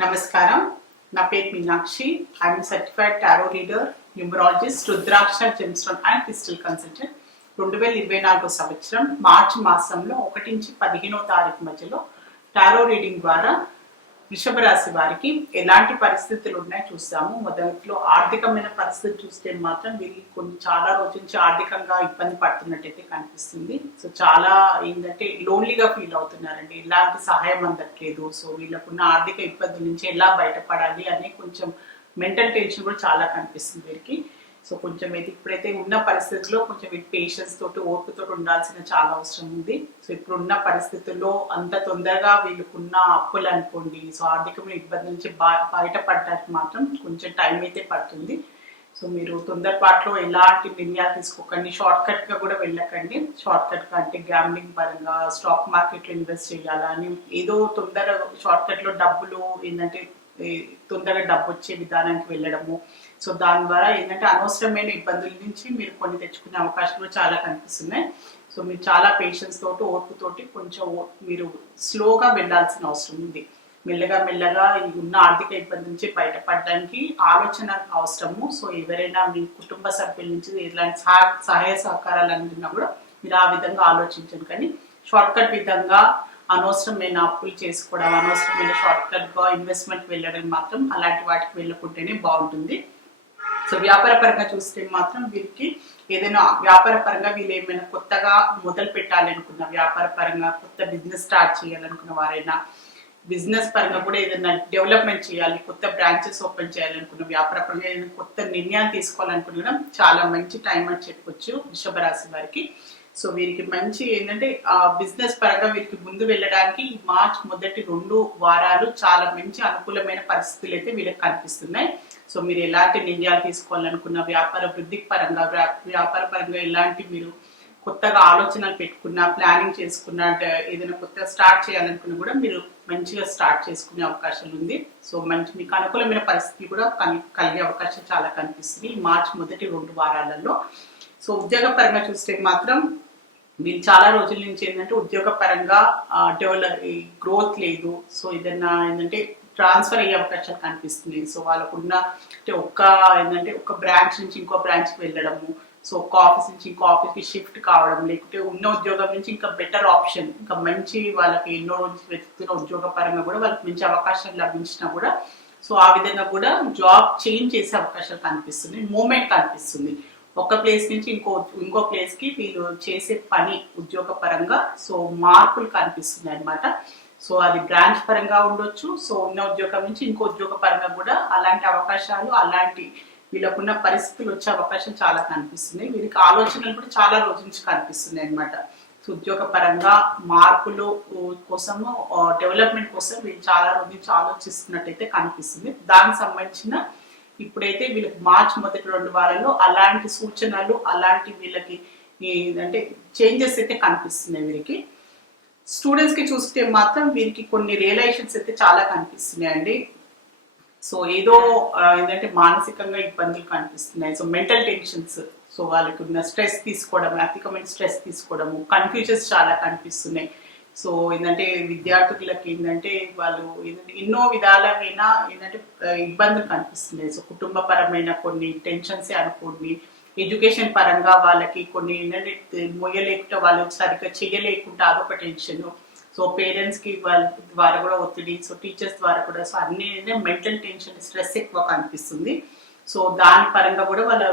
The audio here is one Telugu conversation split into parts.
నమస్కారం. నా పేరు Meenakshi. I'm certified tarot reader, numerologist, rudraksha gemstone and crystal consultant. 2024 సంవత్సరం మార్చి మాసంలో 1 నుంచి 15వ తారీఖు మధ్యలో టారో రీడింగ్ ద్వారా వృషభ రాశి వారికి ఎలాంటి పరిస్థితులు ఉన్నాయో చూస్తాము. మొదట్లో ఆర్థికమైన పరిస్థితి చూస్తే మాత్రం వీళ్ళు చాలా రోజుల నుంచి ఆర్థికంగా ఇబ్బంది పడుతున్నట్టయితే కనిపిస్తుంది. సో చాలా ఏంటంటే లోన్లీగా ఫీల్ అవుతున్నారండి, ఎలాంటి సహాయం అందట్లేదు. సో వీళ్ళకున్న ఆర్థిక ఇబ్బందుల నుంచి ఎలా బయటపడాలి అనే కొంచెం మెంటల్ టెన్షన్ కూడా చాలా కనిపిస్తుంది వీరికి. సో కొంచెం ఇప్పుడైతే ఉన్న పరిస్థితుల్లో కొంచెం పేషెన్స్ తోటి ఓర్పుతో ఉండాల్సిన చాలా అవసరం ఉంది. సో ఇప్పుడున్న పరిస్థితుల్లో అంత తొందరగా వీళ్ళకున్న అప్పులు అనుకోండి, సో ఆర్థికమైన ఇబ్బంది నుంచి బయటపడడానికి మాత్రం కొంచెం టైం అయితే పడుతుంది. సో మీరు తొందరపాట్లో ఎలాంటి నిర్ణయాలు తీసుకోకండి, షార్ట్ కట్ గా కూడా వెళ్ళకండి. షార్ట్ కట్ గా అంటే గ్యాంబ్లింగ్ పరంగా స్టాక్ మార్కెట్ లో ఇన్వెస్ట్ చేయాలని ఏదో తొందర షార్ట్ కట్ లో డబ్బులు ఏంటంటే తొందరగా డబ్బు వచ్చే విధానానికి వెళ్ళడము. సో దాని ద్వారా ఏంటంటే అనవసరమైన ఇబ్బందుల నుంచి మీరు కొన్ని తెచ్చుకునే అవకాశాలు చాలా కనిపిస్తున్నాయి. సో మీరు చాలా పేషెన్స్ తోటి ఓర్పుతోటి కొంచెం మీరు స్లోగా వెళ్ళాల్సిన అవసరం ఉంది. మెల్లగా మెల్లగా ఉన్న ఆర్థిక ఇబ్బంది నుంచి బయటపడడానికి ఆలోచన అవసరము. సో ఎవరైనా మీ కుటుంబ సభ్యుల నుంచి ఎలాంటి సహాయ సహకారాలు అందినా కూడా మీరు ఆ విధంగా ఆలోచించండి. కానీ షార్ట్ కట్ విధంగా అనవసరమైన అప్పులు చేసుకోవడం, అనవసరమైన షార్ట్ కట్ గా ఇన్వెస్ట్మెంట్ వెళ్ళడం మాత్రం అలాంటి వాటికి వెళ్ళకుంటేనే బాగుంటుంది. సో వ్యాపార పరంగా చూస్తే మాత్రం వీరికి ఏదైనా వ్యాపార పరంగా వీళ్ళు ఏమైనా కొత్తగా మొదలు పెట్టాలి అనుకున్న, వ్యాపార పరంగా కొత్త బిజినెస్ స్టార్ట్ చేయాలనుకున్న వారైనా, బిజినెస్ పరంగా కూడా ఏదైనా డెవలప్మెంట్ చేయాలి, కొత్త బ్రాంచెస్ ఓపెన్ చేయాలనుకున్న, వ్యాపార పరంగా ఏదైనా కొత్త నిర్ణయాలు తీసుకోవాలనుకున్న చాలా మంచి టైం అని చెప్పొచ్చు వృషభ రాశి వారికి. సో వీరికి మంచి ఏంటంటే బిజినెస్ పరంగా వీరికి ముందు వెళ్ళడానికి మార్చ్ మొదటి 2 వారాలు చాలా మంచి అనుకూలమైన పరిస్థితులు అయితే వీళ్ళకి కనిపిస్తున్నాయి. సో మీరు ఎలాంటి నిర్ణయాలు తీసుకోవాలనుకున్న, వ్యాపార వృద్ధి పరంగా వ్యాపార పరంగా ఎలాంటి మీరు కొత్తగా ఆలోచనలు పెట్టుకున్న, ప్లానింగ్ చేసుకున్న, ఏదైనా కొత్తగా స్టార్ట్ చేయాలనుకున్నా కూడా మీరు మంచిగా స్టార్ట్ చేసుకునే అవకాశం ఉంది. సో మంచి మీకు అనుకూలమైన పరిస్థితి కూడా కలిగే అవకాశం చాలా కనిపిస్తుంది ఈ మార్చి మొదటి 2 వారాలలో. సో ఉద్యోగ పరంగా చూస్తే మాత్రం వీళ్ళు చాలా రోజుల నుంచి ఏంటంటే ఉద్యోగ పరంగా గ్రోత్ లేదు. సో ఏదైనా ఏంటంటే ట్రాన్స్ఫర్ అయ్యే అవకాశాలు కనిపిస్తున్నాయి. సో వాళ్ళకున్న అంటే ఒక బ్రాంచ్ నుంచి ఇంకో బ్రాంచ్కి వెళ్ళడము, సో ఒక ఆఫీస్ నుంచి ఇంకో ఆఫీస్కి షిఫ్ట్ కావడం, లేకుంటే ఉన్న ఉద్యోగం నుంచి ఇంకా బెటర్ ఆప్షన్, ఇంకా మంచి వాళ్ళకి ఎన్నో రోజులు వెతుకుతున్న ఉద్యోగ పరంగా కూడా వాళ్ళకి మంచి అవకాశాలు లభించినా కూడా సో ఆ విధంగా కూడా జాబ్ చేంజ్ చేసే అవకాశాలు కనిపిస్తున్నాయి. మూమెంట్ కనిపిస్తుంది. ఒక ప్లేస్ నుంచి ఇంకో ప్లేస్ కి వీళ్ళు చేసే పని ఉద్యోగ పరంగా సో మార్పులు కనిపిస్తున్నాయి అనమాట. సో అది బ్రాంచ్ పరంగా ఉండొచ్చు. సో ఉన్న ఉద్యోగం నుంచి ఇంకో ఉద్యోగ పరంగా కూడా అలాంటి అవకాశాలు, అలాంటి వీళ్ళకున్న పరిస్థితులు వచ్చే అవకాశం చాలా కనిపిస్తున్నాయి. వీరికి ఆలోచనలు కూడా చాలా రోజుల నుంచి కనిపిస్తున్నాయి అనమాట. సో ఉద్యోగ పరంగా మార్పులు కోసము, డెవలప్మెంట్ కోసం వీళ్ళు చాలా రోజు నుంచి ఆలోచిస్తున్నట్టయితే కనిపిస్తుంది. దానికి సంబంధించిన ఇప్పుడైతే వీళ్ళకి మార్చి మొదటి 2 వారాల్లో అలాంటి సూచనలు, అలాంటి వీళ్ళకి అంటే చేంజెస్ అయితే కనిపిస్తున్నాయి వీరికి. స్టూడెంట్స్ కి చూస్తే మాత్రం వీరికి కొన్ని రియలైజేషన్స్ అయితే చాలా కనిపిస్తున్నాయండి. సో ఏదో ఏంటంటే మానసికంగా ఇబ్బందులు కనిపిస్తున్నాయి. సో మెంటల్ టెన్షన్స్, సో వాళ్ళకి ఉన్న స్ట్రెస్ తీసుకోవడం, అధికమైన స్ట్రెస్ తీసుకోవడము, కన్ఫ్యూజన్స్ చాలా కనిపిస్తున్నాయి. సో ఏంటంటే విద్యార్థులకి ఏంటంటే వాళ్ళు ఏంటంటే ఎన్నో విధాలైన ఏంటంటే ఇబ్బందులు కనిపిస్తున్నాయి. సో కుటుంబపరమైన కొన్ని టెన్షన్స్ అనుకోండి, ఎడ్యుకేషన్ పరంగా వాళ్ళకి కొన్ని ఏంటంటే మొయ్యలేకుండా, వాళ్ళు సరిగ్గా చేయలేకుండా అదొక టెన్షన్. సో పేరెంట్స్ కి వాళ్ళ ద్వారా కూడా ఒత్తిడి, సో టీచర్స్ ద్వారా కూడా, సో అన్ని మెంటల్ టెన్షన్, స్ట్రెస్ ఎక్కువ కనిపిస్తుంది. సో దాని పరంగా కూడా వాళ్ళ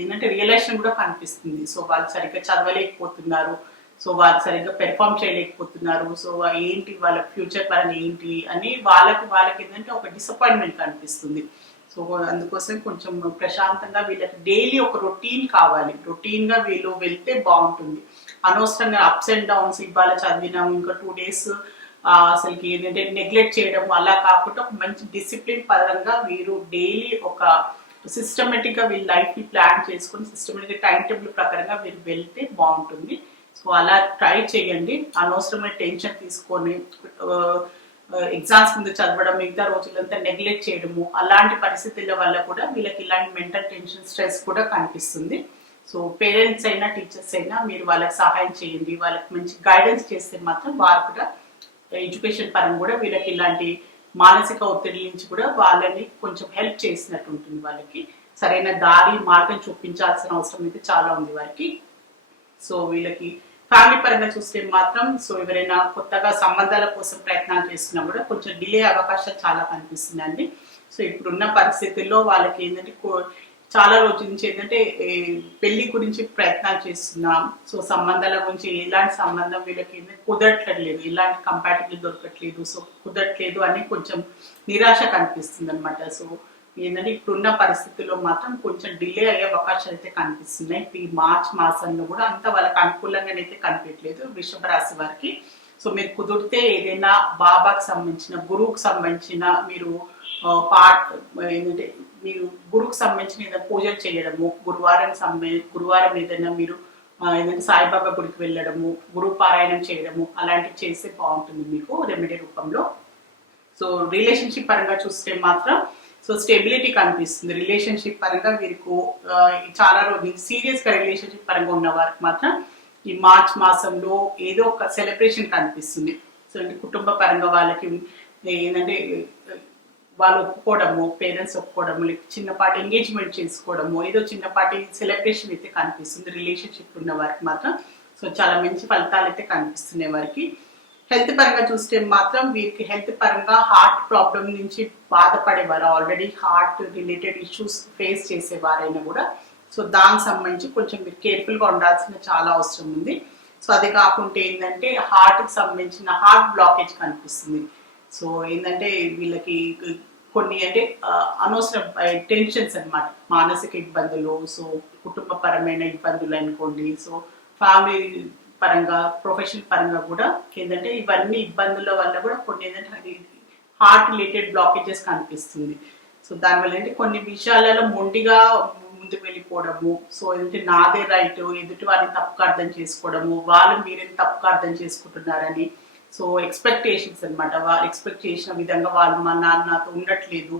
ఏంటంటే రియలైజేషన్ కూడా కనిపిస్తుంది. సో వాళ్ళు సరిగ్గా చదవలేకపోతున్నారు, సో వాళ్ళు సరిగ్గా పెర్ఫామ్ చేయలేకపోతున్నారు. సో ఏంటి వాళ్ళ ఫ్యూచర్ పరంగా ఏంటి అని వాళ్ళకి ఏంటంటే ఒక డిసప్పాయింట్మెంట్ కనిపిస్తుంది. సో అందుకోసం కొంచెం ప్రశాంతంగా వీళ్ళకి డైలీ ఒక రొటీన్ కావాలి. రొటీన్ గా వీళ్ళు వెళ్తే బాగుంటుంది. అనవసరంగా అప్స్ అండ్ డౌన్స్, ఇవాళ చదివినాము ఇంకా 2 days అసలుకి ఏంటంటే నెగ్లెక్ట్ చేయడం అలా కాకుండా ఒక మంచి డిసిప్లిన్ పరంగా వీరు డైలీ ఒక సిస్టమేటిక్ గా వీళ్ళ లైఫ్ ని ప్లాన్ చేసుకుని సిస్టమేటిక్ టైం టేబుల్ ప్రకారంగా వీరు వెళ్తే బాగుంటుంది. సో అలా ట్రై చేయండి. అనవసరమైన టెన్షన్ తీసుకొని ఎగ్జామ్స్ ముందు చదవడం, మిగతా రోజులంతా నెగ్లెక్ట్ చేయడము, అలాంటి పరిస్థితుల వల్ల కూడా వీళ్ళకి ఇలాంటి మెంటల్ టెన్షన్, స్ట్రెస్ కూడా కనిపిస్తుంది. సో పేరెంట్స్ అయినా టీచర్స్ అయినా మీరు వాళ్ళకి సహాయం చేయండి. వాళ్ళకి మంచి గైడెన్స్ చేస్తే మాత్రం వారు కూడా ఎడ్యుకేషన్ పరంగా కూడా వీళ్ళకి ఇలాంటి మానసిక ఒత్తిడి నుంచి కూడా వాళ్ళని కొంచెం హెల్ప్ చేసినట్టు ఉంటుంది. వాళ్ళకి సరైన దారి మార్గం చూపించాల్సిన అవసరం అయితే చాలా ఉంది వారికి. సో వీళ్ళకి ఫ్యామిలీ పరంగా చూస్తే మాత్రం సో ఎవరైనా కొత్తగా సంబంధాల కోసం ప్రయత్నాలు చేస్తున్నా కూడా కొంచెం డిలే అవకాశాలు చాలా కనిపిస్తున్నాయండి. సో ఇప్పుడున్న పరిస్థితుల్లో వాళ్ళకి ఏంటంటే చాలా రోజుల నుంచి ఏంటంటే పెళ్లి గురించి ప్రయత్నాలు చేస్తున్నాం. సో సంబంధాల గురించి ఎలాంటి సంబంధం వీళ్ళకి కుదరట్లేదు, ఎలాంటి కంపాటిబుల్ దొరకట్లేదు, సో కుదరట్లేదు అని కొంచెం నిరాశ కనిపిస్తుంది అనమాట. సో ఏంటంటే ఇప్పుడున్న పరిస్థితుల్లో మాత్రం కొంచెం డిలే అయ్యే అవకాశాలు అయితే కనిపిస్తున్నాయి. ఈ మార్చ్ మాసంలో కూడా అంత వాళ్ళకి అనుకూలంగానైతే కనిపించలేదు వృషభ రాశి వారికి. సో మీరు కుదిరితే ఏదైనా బాబాకి సంబంధించిన గురువుకు సంబంధించిన మీరు ఏంటంటే మీరు గురువుకు సంబంధించిన ఏదైనా పూజలు చేయడము, గురువారం ఏదైనా మీరు ఏదైనా సాయిబాబా గుడికి వెళ్ళడము, గురువు పారాయణం చేయడము అలాంటివి చేస్తే బాగుంటుంది మీకు రెమెడీ రూపంలో. సో రిలేషన్షిప్ పరంగా చూస్తే మాత్రం సో స్టెబిలిటీ కనిపిస్తుంది. రిలేషన్షిప్ పరంగా వీరికి చాలా రోజులు సీరియస్గా రిలేషన్షిప్ పరంగా ఉన్న వారికి మాత్రం ఈ మార్చ్ మాసంలో ఏదో ఒక సెలబ్రేషన్ కనిపిస్తుంది. సో అంటే కుటుంబ పరంగా వాళ్ళకి ఏంటంటే వాళ్ళు ఒప్పుకోవడము, పేరెంట్స్ ఒప్పుకోవడము, లేక చిన్నపాటి ఎంగేజ్మెంట్ చేసుకోవడము, ఏదో చిన్నపాటి సెలబ్రేషన్ అయితే కనిపిస్తుంది రిలేషన్షిప్ ఉన్న వారికి మాత్రం. సో చాలా మంచి ఫలితాలు అయితే కనిపిస్తున్నాయి వారికి. హెల్త్ పరంగా చూస్తే మాత్రం వీరికి హెల్త్ పరంగా హార్ట్ ప్రాబ్లం నుంచి బాధపడేవారు, already heart related issues face చేసేవారైనా కూడా సో దానికి సంబంధించి కొంచెం మీరు కేర్ఫుల్గా ఉండాల్సిన చాలా అవసరం ఉంది. సో అది కాకుండా ఏంటంటే హార్ట్కి సంబంధించిన హార్ట్ బ్లాకేజ్ కనిపిస్తుంది. సో ఏంటంటే వీళ్ళకి కొన్ని అంటే అనవసరం టెన్షన్స్ అనమాట, మానసిక ఇబ్బందులు, సో కుటుంబపరమైన ఇబ్బందులు అనుకోండి, సో ఫ్యామిలీ పరంగా ప్రొఫెషనల్ పరంగా కూడా ఏంటంటే ఇవన్నీ ఇబ్బందుల వల్ల కూడా కొన్ని ఏంటంటే హార్ట్ రిలేటెడ్ బ్లాకేజెస్ కనిపిస్తుంది. సో దానివల్ల ఏంటి కొన్ని విషయాలలో మొండిగా ముందుకు వెళ్ళిపోవడము, సో ఏంటంటే నాదే రైట్, ఎదుటి వారిని తప్పుగా అర్థం చేసుకోవడము, వాళ్ళు మీరేం తప్పుగా అర్థం చేసుకుంటున్నారని, సో ఎక్స్పెక్టేషన్స్ అనమాట, వాళ్ళు ఎక్స్పెక్ట్ చేసిన విధంగా వాళ్ళు మా నాన్నతో ఉండట్లేదు,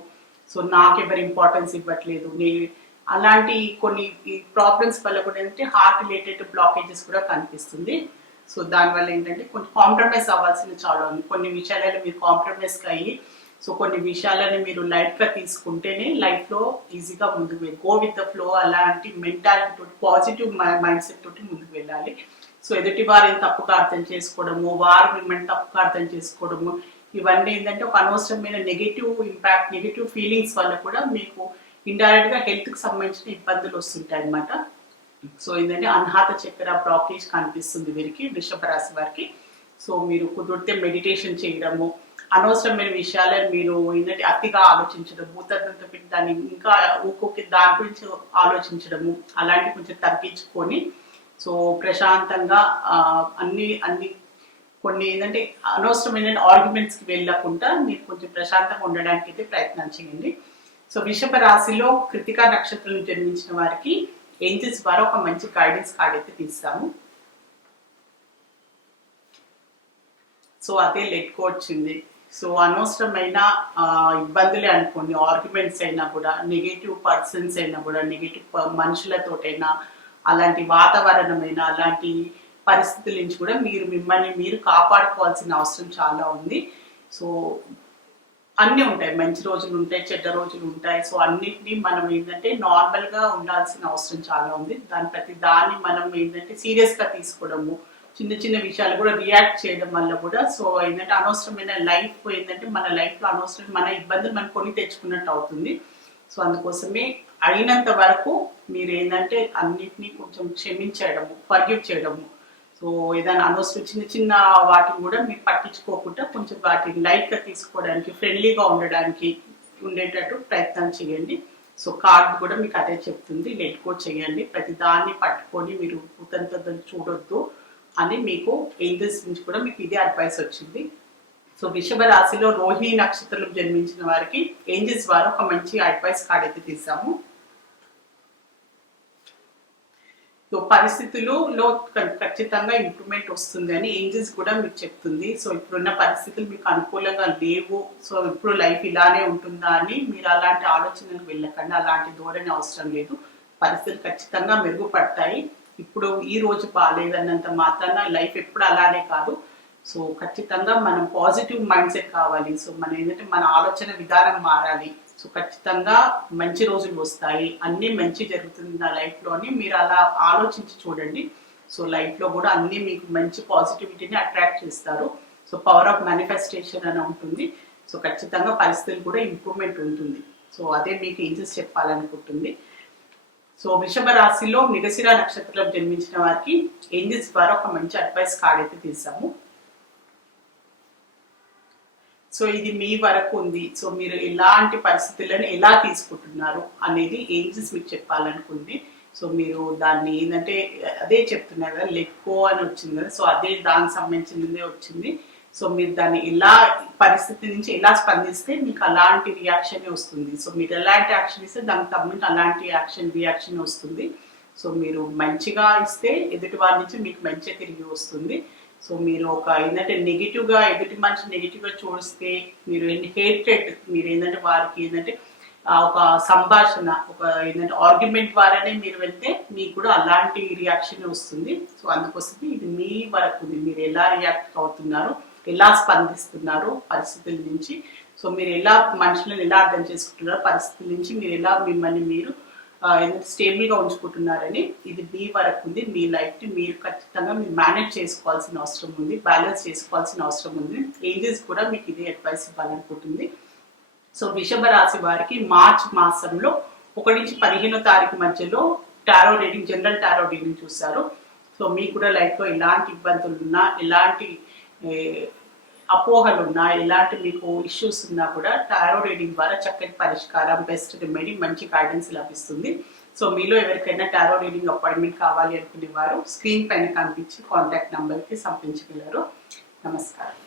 సో నాకెవరు ఇంపార్టెన్స్ ఇవ్వట్లేదు, అలాంటి కొన్ని ప్రాబ్లమ్స్ వల్ల కూడా ఏంటంటే హార్ట్ రిలేటెడ్ బ్లాకేజెస్ కూడా కనిపిస్తుంది. సో దానివల్ల ఏంటంటే కొంచెం కాంప్రమైజ్ అవ్వాల్సింది చాలా ఉంది. కొన్ని విషయాలలో మీరు కాంప్రమైజ్కి అయ్యి సో కొన్ని విషయాలని మీరు లైట్గా తీసుకుంటేనే లైఫ్లో ఈజీగా ముందుకు గో విత్ ద ఫ్లో, అలాంటి మెంటాలిటీ తోటి పాజిటివ్ మైండ్ సెట్ తోటి ముందుకు వెళ్ళాలి. సో ఎదుటి వారిని తప్పుగా అర్థం చేసుకోవడము, వారు మిమ్మల్ని తప్పుగా అర్థం చేసుకోవడము, ఇవన్నీ ఏంటంటే ఒక అనవసరమైన నెగిటివ్ ఇంపాక్ట్, నెగిటివ్ ఫీలింగ్స్ వల్ల కూడా మీకు ఇండైరెక్ట్ గా హెల్త్ కి సంబంధించిన ఇబ్బందులు వస్తుంటాయి అనమాట. సో ఏంటంటే అన్హాత చక్కెర బ్లాకేజ్ కనిపిస్తుంది వీరికి వృషభ రాశి వారికి. సో మీరు కుదిరితే మెడిటేషన్ చేయడము, అనవసరమైన విషయాలను మీరు ఏంటంటే అతిగా ఆలోచించడం, భూతత్వంతో పెట్టి దాన్ని ఇంకా ఒక్కొక్క దాని గురించి ఆలోచించడము అలాంటివి కొంచెం తగ్గించుకొని సో ప్రశాంతంగా అన్ని కొన్ని ఏంటంటే అనవసరమైన ఆర్గ్యుమెంట్స్కి వెళ్ళకుండా మీరు కొంచెం ప్రశాంతంగా ఉండడానికి అయితే ప్రయత్నం చేయండి. సో వృషభ రాశిలో కృతికా నక్షత్రం జన్మించిన వారికి ఏంజల్స్ ద్వారా ఒక మంచి గైడెన్స్ కార్డ్ అయితే తీస్తాము. సో అదే లెట్ గో వచ్చింది. సో అనవసరమైన ఇబ్బందులే అనుకోండి, ఆర్గ్యుమెంట్స్ అయినా కూడా, నెగటివ్ పర్సన్స్ అయినా కూడా, నెగటివ్ మనుషులతోటైనా, అలాంటి వాతావరణమైన అలాంటి పరిస్థితుల నుంచి కూడా మిమ్మల్ని మీరు కాపాడుకోవాల్సిన అవసరం చాలా ఉంది. సో అన్నీ ఉంటాయి, మంచి రోజులు ఉంటాయి, చెడ్డ రోజులు ఉంటాయి. సో అన్నిటినీ మనం ఏంటంటే నార్మల్గా ఉండాల్సిన అవసరం చాలా ఉంది. ప్రతి దాన్ని మనం ఏంటంటే సీరియస్గా తీసుకోవడము, చిన్న చిన్న విషయాలు కూడా రియాక్ట్ చేయడం వల్ల కూడా సో ఏంటంటే అనవసరమైన లైఫ్ ఏంటంటే మన లైఫ్లో అనవసరం మన ఇబ్బందులు మనం కొని తెచ్చుకున్నట్టు అవుతుంది. సో అందుకోసమే అయినంత వరకు మీరు ఏంటంటే అన్నిటినీ కొంచెం క్షమించడము, ఫర్గివ్ చేయడము, సో ఏదైనా అనవసరం చిన్న చిన్న వాటిని కూడా మీరు పట్టించుకోకుండా కొంచెం వాటిని లైట్గా తీసుకోవడానికి, ఫ్రెండ్లీగా ఉండేటట్టు ప్రయత్నం చేయండి. సో కార్డ్ కూడా మీకు అదే చెప్తుంది, లెట్ గో చేయండి, ప్రతి దాన్ని పట్టుకొని మీరు ఉతంతో చూడొద్దు అని మీకు ఏంజల్స్ నుంచి కూడా మీకు ఇదే అడ్వైస్ వచ్చింది. సో వృషభ రాశిలో రోహిణి నక్షత్రం జన్మించిన వారికి ఏంజల్స్ వారు ఒక మంచి అడ్వైస్ కార్డ్ అయితే తీసాము. సో పరిస్థితులలో ఖచ్చితంగా ఇంప్రూవ్మెంట్ వస్తుంది అని ఏంజల్స్ కూడా మీకు చెప్తుంది. సో ఇప్పుడున్న పరిస్థితులు మీకు అనుకూలంగా లేవు, సో ఇప్పుడు లైఫ్ ఇలానే ఉంటుందా అని మీరు అలాంటి ఆలోచనలకు వెళ్ళకండి, అలాంటి ధోరణి అవసరం లేదు. పరిస్థితులు ఖచ్చితంగా మెరుగుపడతాయి. ఇప్పుడు ఈ రోజు బాగాలేదన్నంత మాత్రాన లైఫ్ ఎప్పుడు అలానే కాదు. సో ఖచ్చితంగా మనం పాజిటివ్ మైండ్ సెట్ కావాలి. సో మనం ఏంటంటే మన ఆలోచన విధానం మారాలి. సో ఖచ్చితంగా మంచి రోజులు వస్తాయి, అన్నీ మంచి జరుగుతుంది నా లైఫ్లో అని మీరు అలా ఆలోచించి చూడండి. సో లైఫ్లో కూడా అన్నీ మీకు మంచి పాజిటివిటీని అట్రాక్ట్ చేస్తారు. సో పవర్ ఆఫ్ మేనిఫెస్టేషన్ అని ఉంటుంది. సో ఖచ్చితంగా పరిస్థితులు కూడా ఇంప్రూవ్మెంట్ ఉంటుంది. సో అదే మీకు ఏంజెస్ చెప్పాలనుకుంటుంది. సో వృషభ రాశిలో మృగశిర నక్షత్రం జన్మించిన వారికి ఏంజెస్ ద్వారా ఒక మంచి అడ్వైస్ కార్డ్ అయితే తీసాము. సో ఇది మీ వరకు ఉంది. సో మీరు ఎలాంటి పరిస్థితులను ఎలా తీసుకుంటున్నారు అనేది ఏంజెస్ మీకు చెప్పాలనుకుంది. సో మీరు దాన్ని ఏంటంటే అదే చెప్తున్నారు కదా, లెట్ గో అని వచ్చింది కదా, సో అదే దానికి సంబంధించిందే వచ్చింది. సో మీరు దాన్ని ఎలా పరిస్థితి నుంచి ఎలా స్పందిస్తే మీకు అలాంటి రియాక్షన్ వస్తుంది. సో మీరు ఎలాంటి యాక్షన్ ఇస్తే దానికి తగ్గట్టు అలాంటి రియాక్షన్ వస్తుంది. సో మీరు మంచిగా ఇస్తే ఎదుటి వారి నుంచి మీకు మంచిగా తిరిగి వస్తుంది. సో మీరు ఒక ఏంటంటే నెగిటివ్గా ఎదుటి మనిషి నెగిటివ్గా చూస్తే మీరు హేట్రెడ్ మీరు ఏంటంటే వారికి ఏంటంటే ఒక సంభాషణ ఒక ఏంటంటే ఆర్గ్యుమెంట్ ద్వారానే మీరు వెళ్తే మీకు కూడా అలాంటి రియాక్షన్ వస్తుంది. సో అందుకోసం ఇది మీ వరకు ఉంది. మీరు ఎలా రియాక్ట్ అవుతున్నారు, ఎలా స్పందిస్తున్నారు పరిస్థితుల నుంచి, సో మీరు ఎలా మనుషులను ఎలా అర్థం చేసుకుంటున్నారు పరిస్థితుల నుంచి, మీరు ఎలా మిమ్మల్ని మీరు స్టేబుల్గా ఉంచుకుంటున్నారని ఇది మీ వరకు ఉంది. మీ లైఫ్ని మీరు ఖచ్చితంగా మీరు మేనేజ్ చేసుకోవాల్సిన అవసరం ఉంది, బ్యాలెన్స్ చేసుకోవాల్సిన అవసరం ఉంది. ఏంజెస్ కూడా మీకు ఇదే అడ్వైస్ ఇవ్వాలనుకుంటుంది. సో వృషభ రాశి వారికి మార్చ్ మాసంలో 1 నుంచి 15వ తారీఖు మధ్యలో tarot reading, general tarot reading చూస్తారు. సో మీకు కూడా లైఫ్లో ఎలాంటి ఇబ్బందులు ఉన్నా, ఎలాంటి అపోహలు ఉన్నా, ఎలాంటి మీకు ఇష్యూస్ ఉన్నా కూడా టారో రీడింగ్ ద్వారా చక్కటి పరిష్కారం, బెస్ట్ రెమెడీ, మంచి గైడెన్స్ లభిస్తుంది. సో మీలో ఎవరికైనా టారో రీడింగ్ అపాయింట్మెంట్ కావాలి అనుకునే వారు స్క్రీన్ పైన కనిపించి కాంటాక్ట్ నెంబర్కి సంప్రదించగలరు. నమస్కారం.